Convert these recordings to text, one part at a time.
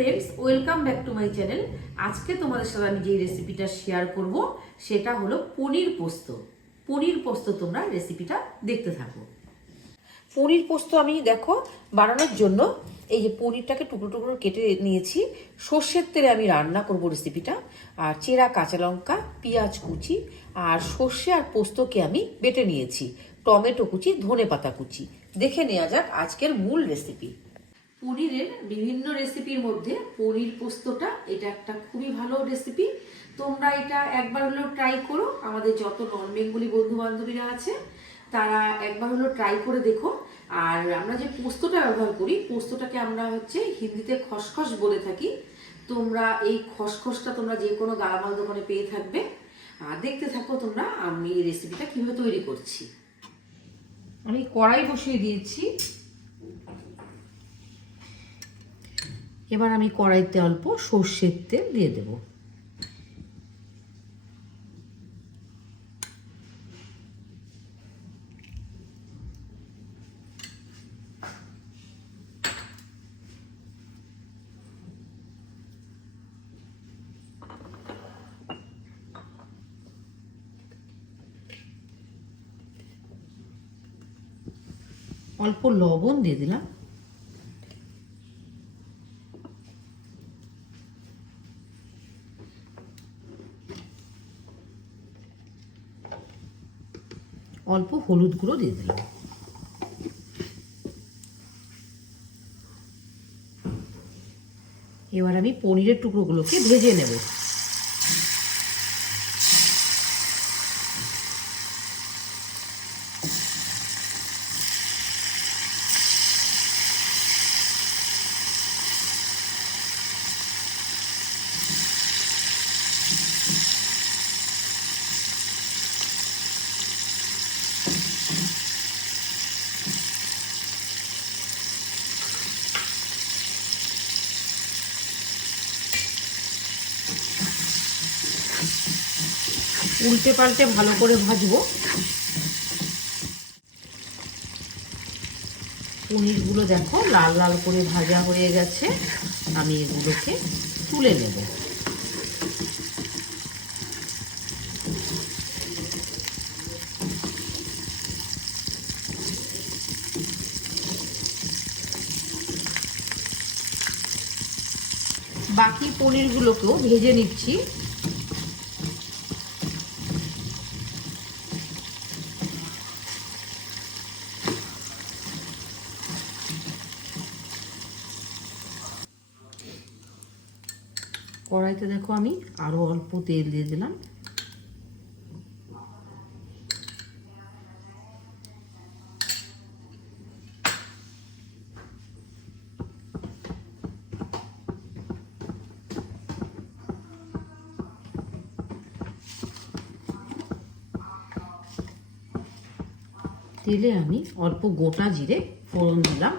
Friends, welcome back to my channel. আজকে তোমাদের সাথে আমি যে রেসিপিটা শেয়ার করব সেটা হলো পনির পোস্ত। পনির পোস্ত তোমরা রেসিপিটা দেখতে থাকো। পনির পোস্ত আমি দেখো বানানোর জন্য এই যে পনিরটাকে টুকরো টুকরো কেটে নিয়েছি। সর্ষের তেলে আমি রান্না করব রেসিপিটা। আর চেরা কাঁচা লঙ্কা, পেঁয়াজ কুচি আর সর্ষে আর পোস্তকে আমি বেটে নিয়েছি। টমেটো কুচি, ধনেপাতা কুচি। দেখে নেওয়া যাক আজকের মূল রেসিপি। পনিরের বিভিন্ন রেসিপির মধ্যে পনির পোস্তটা এটা একটা খুবই ভালো রেসিপি। তোমরা এটা একবার হলেও ট্রাই করো। আমাদের যত নন বেঙ্গলি বন্ধু বান্ধবীরা আছে তারা একবার হলেও ট্রাই করে দেখো। আর আমরা যে পোস্তটা ব্যবহার করি, পোস্তটাকে আমরা হিন্দিতে খসখস বলে থাকি। তোমরা এই খসখসটা তোমরা যে কোনো গালামাল দোকানে পেয়ে থাকবে। আর দেখতে থাকো তোমরা আমি এই রেসিপিটা কিভাবে তৈরি করছি। আমি কড়াই বসিয়ে দিয়েছি। এবার আমি কড়াইতে অল্প সর্ষের তেল দিয়ে দেব। অল্প লবণ দিয়ে দিলাম। অল্প হলুদ গুঁড়ো দিয়ে দিলাম। এবার আমি পনিরের টুকরোগুলোকে ভেজে নেব। উল্টে পাল্টে ভালো করে ভাজবো। পনিরগুলো দেখো লাল লাল করে ভাজা হয়ে গেছে। আমি এগুলোকে তুলে নেব। বাকি পনিরগুলোকেও ভেজে নিচ্ছি। কড়াইতে দেখো আমি আরো অল্প তেল দিয়ে দিলাম। তেলে আমি অল্প গোটা জিরে ফোড়ন দিলাম।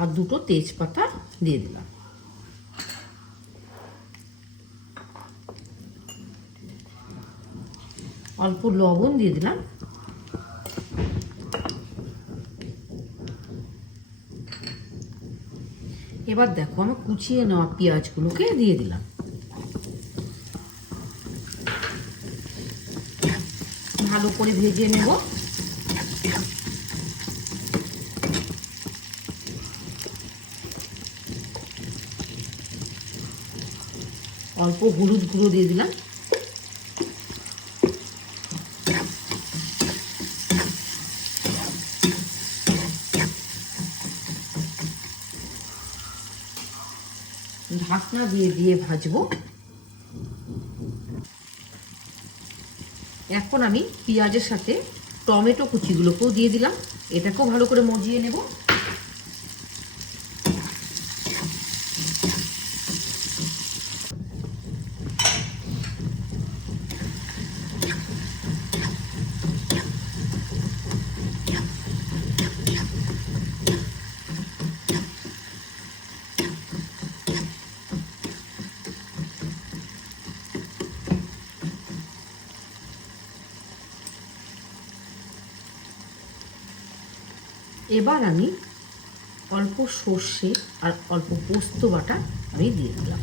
আর দুটো তেজপাতা দিয়ে দিলাম। অল্প লবণ দিয়ে দিলাম। এবার দেখো আমি কুচিয়ে নেওয়া পেঁয়াজগুলোকে দিয়ে দিলাম। ভালো করে ভেজে নেব। অল্প হলুদ গুঁড়ো দিয়ে দিলাম। ঢাকনা দিয়ে দিয়ে ভাজবো। এখন আমি পেঁয়াজের সাথে টমেটো কুচিগুলোকেও দিয়ে দিলাম। এটাকেও ভালো করে মজিয়ে নেব। এবার আমি অল্প সর্ষে আর অল্প পোস্ত বাটা আমি দিয়ে দিলাম।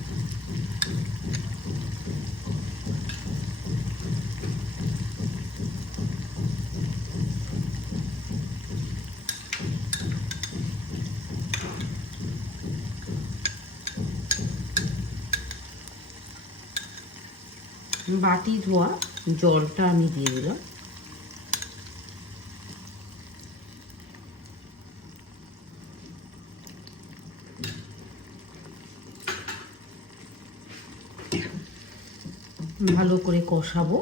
বাটি ধোয়া জলটা আমি দিয়ে দিলাম। ভালো করে কষাবো।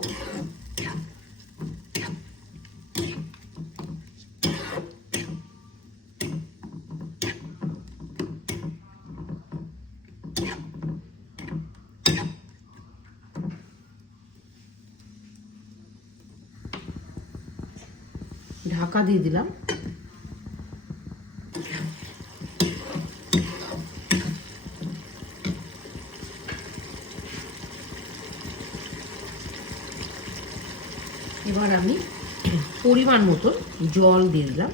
ঢাকা দিয়ে দিলাম। এবার আমি পরিমাণ মতো জল দিয়ে দিলাম।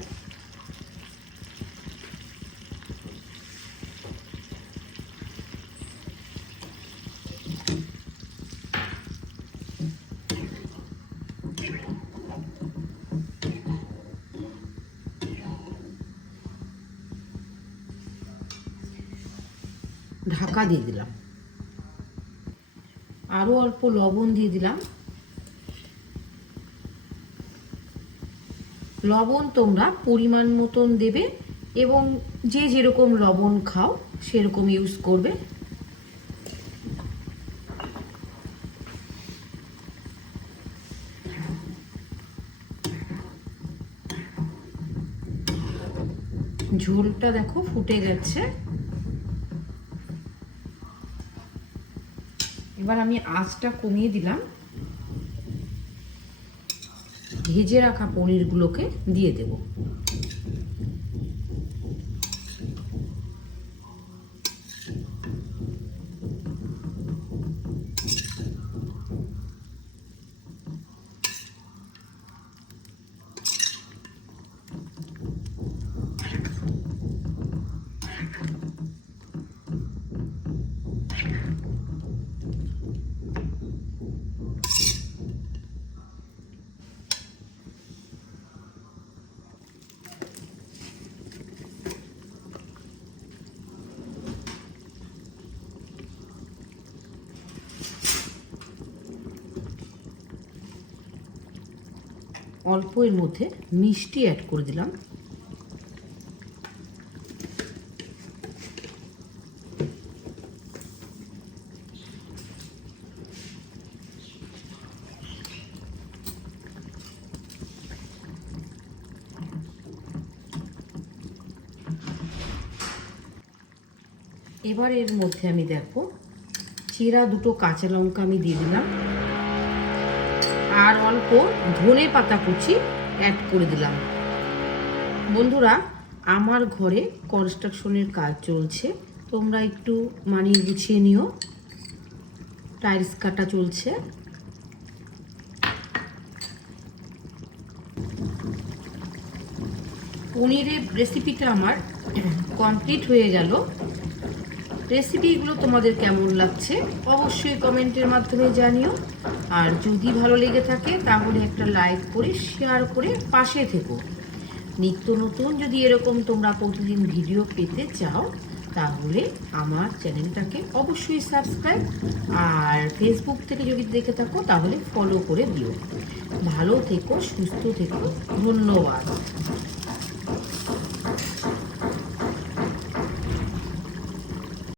ঢাকা দিয়ে দিলাম। আরো অল্প লবণ দিয়ে দিলাম। লবণ তোমরা পরিমাণ মতন দেবে এবং যে যেরকম লবণ খাও সেরকম ইউজ করবে। ঝোলটা দেখো ফুটে গেছে। এবার আমি আঁচটা কমিয়ে দিলাম। ভেজে রাখা পনিরগুলোকে দিয়ে দেব। অল্প এর মধ্যে মিষ্টি অ্যাড করে দিলাম। এবার এর মধ্যে আমি দেখো চিরা দুটো কাঁচা লঙ্কা আমি দিয়ে দিলাম আর অল্প ধনে পাতা কুচি অ্যাড করে দিলাম। বন্ধুরা, আমার ঘরে কনস্ট্রাকশনের কাজ চলছে, তোমরা একটু মানিয়ে গুছিয়ে নিও। টাইলস কাটা চলছে। পনিরের রেসিপিটা আমার কমপ্লিট হয়ে গেল। রেসিপিগুলো তোমাদের কেমন লাগছে অবশ্যই কমেন্টের মাধ্যমে জানিও। আর যদি ভালো লেগে থাকে তাহলে একটা লাইক করে শেয়ার করে পাশে থেকো। নিত্য নতুন যদি এরকম তোমরা প্রতিদিন ভিডিও পেতে চাও তাহলে আমার চ্যানেলটাকে অবশ্যই সাবস্ক্রাইব আর ফেসবুক থেকে যদি দেখে থাকো তাহলে ফলো করে দিও। ভালো থেকো, সুস্থ থেকো। ধন্যবাদ।